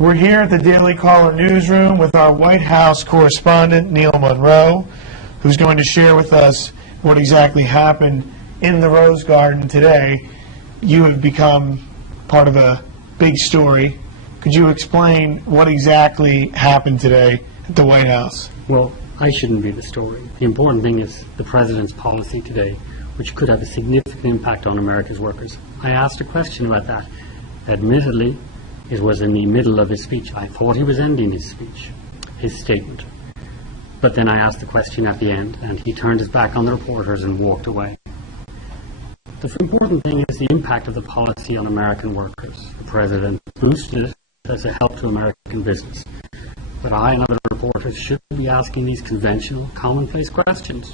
We're here at the Daily Caller newsroom with our White House correspondent, Neil Monroe, who's going to share with us what exactly happened in the Rose Garden today. You have become part of a big story. Could you explain what exactly happened today at the White House? Well, I shouldn't be the story. The important thing is the President's policy today, which could have a significant impact on America's workers. I asked a question about that. Admittedly, it was in the middle of his speech. I thought he was ending his speech, his statement. But then I asked the question at the end, and he turned his back on the reporters and walked away. The important thing is the impact of the policy on American workers. The President boosted it as a help to American business. But I and other reporters should be asking these conventional, commonplace questions.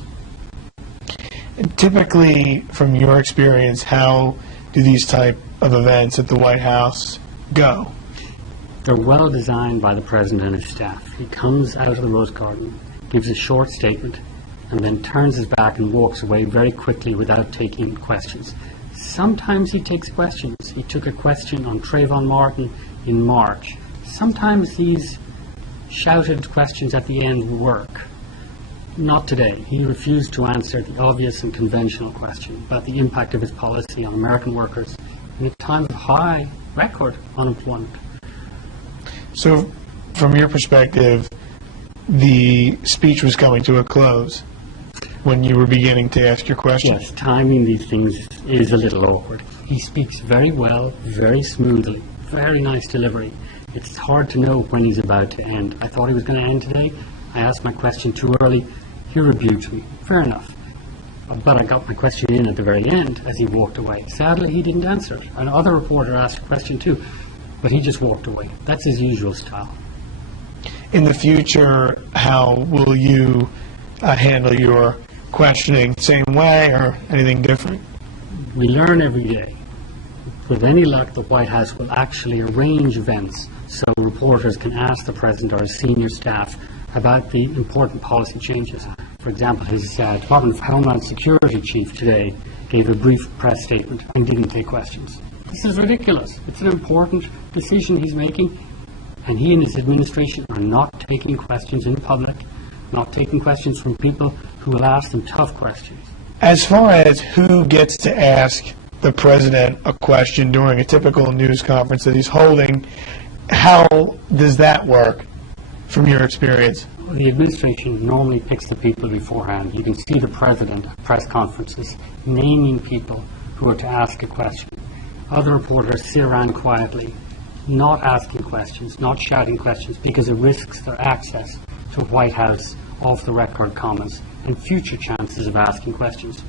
And typically, from your experience, how do these type of events at the White House go? They're well designed by the President and his staff. He comes out of the Rose Garden, gives a short statement, and then turns his back and walks away very quickly without taking questions. Sometimes he takes questions. He took a question on Trayvon Martin in March. Sometimes these shouted questions at the end work. Not today. He refused to answer the obvious and conventional question about the impact of his policy on American workers in a time of high record unemployment. So, from your perspective, the speech was coming to a close when you were beginning to ask your question? Yes, timing these things is a little awkward. He speaks very well, very smoothly, very nice delivery. It's hard to know when he's about to end. I thought he was going to end today. I asked my question too early. He rebuked me. Fair enough. But I got my question in at the very end as he walked away. Sadly, he didn't answer it. Another reporter asked a question too, but he just walked away. That's his usual style. In the future, how will you handle your questioning? Same way or anything different? We learn every day. With any luck, the White House will actually arrange events so reporters can ask the President or his senior staff about the important policy changes. For example, his Department of Homeland Security chief today gave a brief press statement and didn't take questions. This is ridiculous. It's an important decision he's making, and he and his administration are not taking questions in public, not taking questions from people who will ask them tough questions. As far as who gets to ask the President a question during a typical news conference that he's holding, how does that work from your experience? The administration normally picks the people beforehand. You can see the President at press conferences naming people who are to ask a question. Other reporters sit around quietly, not asking questions, not shouting questions, because it risks their access to White House off-the-record comments and future chances of asking questions.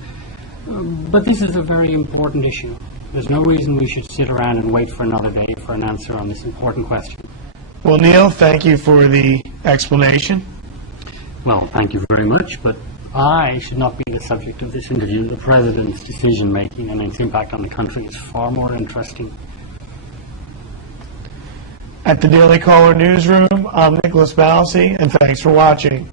But this is a very important issue. There's no reason we should sit around and wait for another day for an answer on this important question. Well, Neil, thank you for the explanation. Well, thank you very much, but I should not be the subject of this interview. The President's decision-making and its impact on the country is far more interesting. At the Daily Caller newsroom, I'm Nicholas Balsi, and thanks for watching.